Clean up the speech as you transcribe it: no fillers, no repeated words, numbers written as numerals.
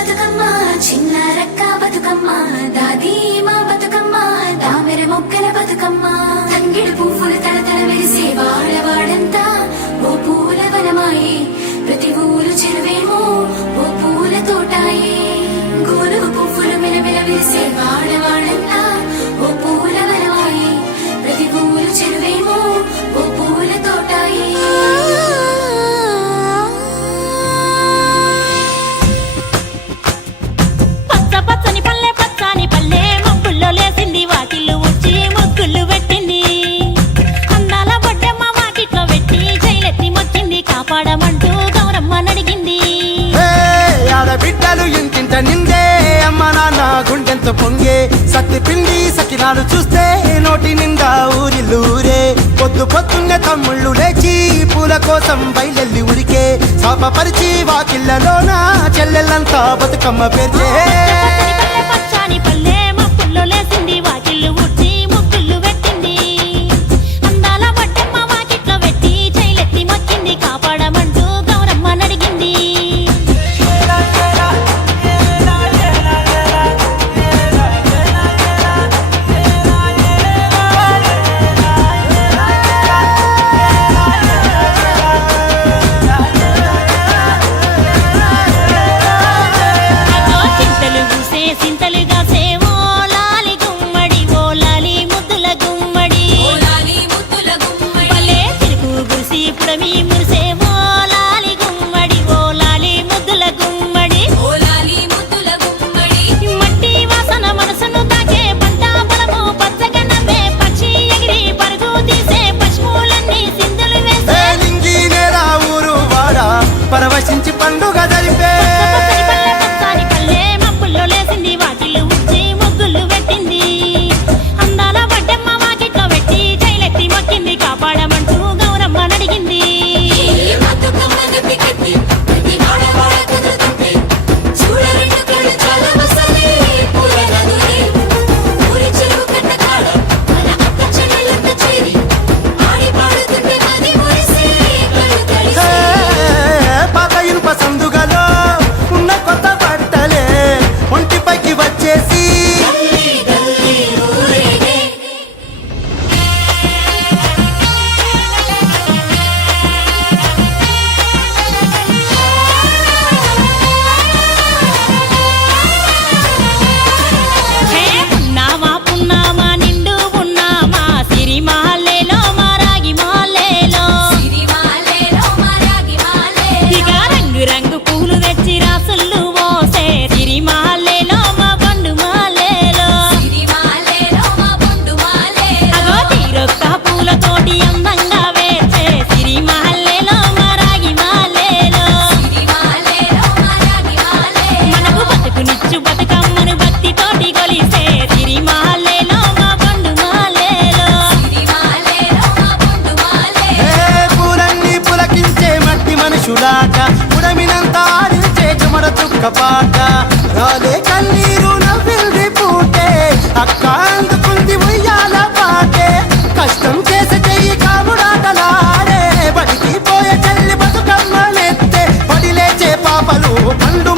బతుకమ్మ చిన్న రక్క బతుకమ్మ దాది మా బతుకమ్మ దామెర మొక్కల బతుకమ్మ తంగిడు పువ్వులు తడతడ మెరిసే వాడవాడంతా ఓ పూల వనమాయే ప్రతి ఊరు చెరువేమో ఓ పూల తోటాయే గోరు పువ్వులు మెలమెల మెరిసే వాడవాడంతా ఓ పూల వనమాయే ప్రతి ఊరు చెరువేమో ఓ పూల తోటాయే పచ్చని పల్లె పచ్చని పల్లె మబ్బుల్లో లేసింది వాకిళ్ళు ఉచ్చి ముగ్గులు పెట్టింది అందాల బొడ్డమ్మ వాకిట్లో పెట్టి జైలెత్తి మొక్కింది కాపాడమంటూ గౌరమ్మ నడిగింది ఆడబిడ్డలు ఇంటింట నిందే అమ్మ నాన్న గుండెంత పొంగే సత్తి పిండి సకినాలు చూస్తే నోటి నిండా ఊరిల్లూరే పొద్దు పొద్దున్నే తమ్ముళ్ళు లేచి పూల కోసం బయలెల్లి ఉరికే శాపపరిచి వాకిళ్ళలోన చెల్లెళ్ళంతా బతుకమ్మ పేర్చే పచ్చని పల్లె మబ్బుల్లో లేసింది వాకిళ్ళు ఉచ్చి ముగ్గులు పెట్టింది అందాల బొడ్డమ్మ వాకిట్లో పెట్టి జైలెత్తి మొక్కింది కాపాడమంటూ గౌరమ్మ నడిగింది పరవశించి పండుగ జరిపే పచ్చని పల్లె మబ్బుల్లో లేసింది వాకిళ్ళు ఉచ్చి ముగ్గులు పెట్టింది అందాల బొడ్డమ్మ వాకిట్లో పెట్టి జైలెత్తి మొక్కింది కాపాడమంటూ గౌరమ్మ నడిగింది సందుగలో ఉన్న కొత్త బట్టలే ఒంటిపైకి వచ్చేసి పున్నామా నిండు పున్నామా సిరిమాలేలో మారాగి మాలేలో ఇక రంగు రంగు పూలు తెచ్చి రాసుళ్ళు మోసే సిరిమాలేలో మా బండు మాలేలో అగో తీరొక్క పూలతోటి అందంగా వేసే సిరిమాలేలో మారాగి మాలేలో మనకు బతుకునిచ్చు బతుకమ్మను భక్తితోటి కొలిసే సిరిమాలేలో మా బండు మాలేలో పూలన్నీ పులకించే మట్టి మనుషులాట ఉడమినంత ఆడించే చెమర చుక్కపాట రాలే కన్నీరు నవ్వింది పూటే అక్క అందుకుంది ఉయ్యాల పాటే కష్టం చేసే చెయ్యి కాముడాటలాడే బడికి పోయే చెల్లి బతుకమ్మ నెత్తే పడి లేచే పాపలు పండు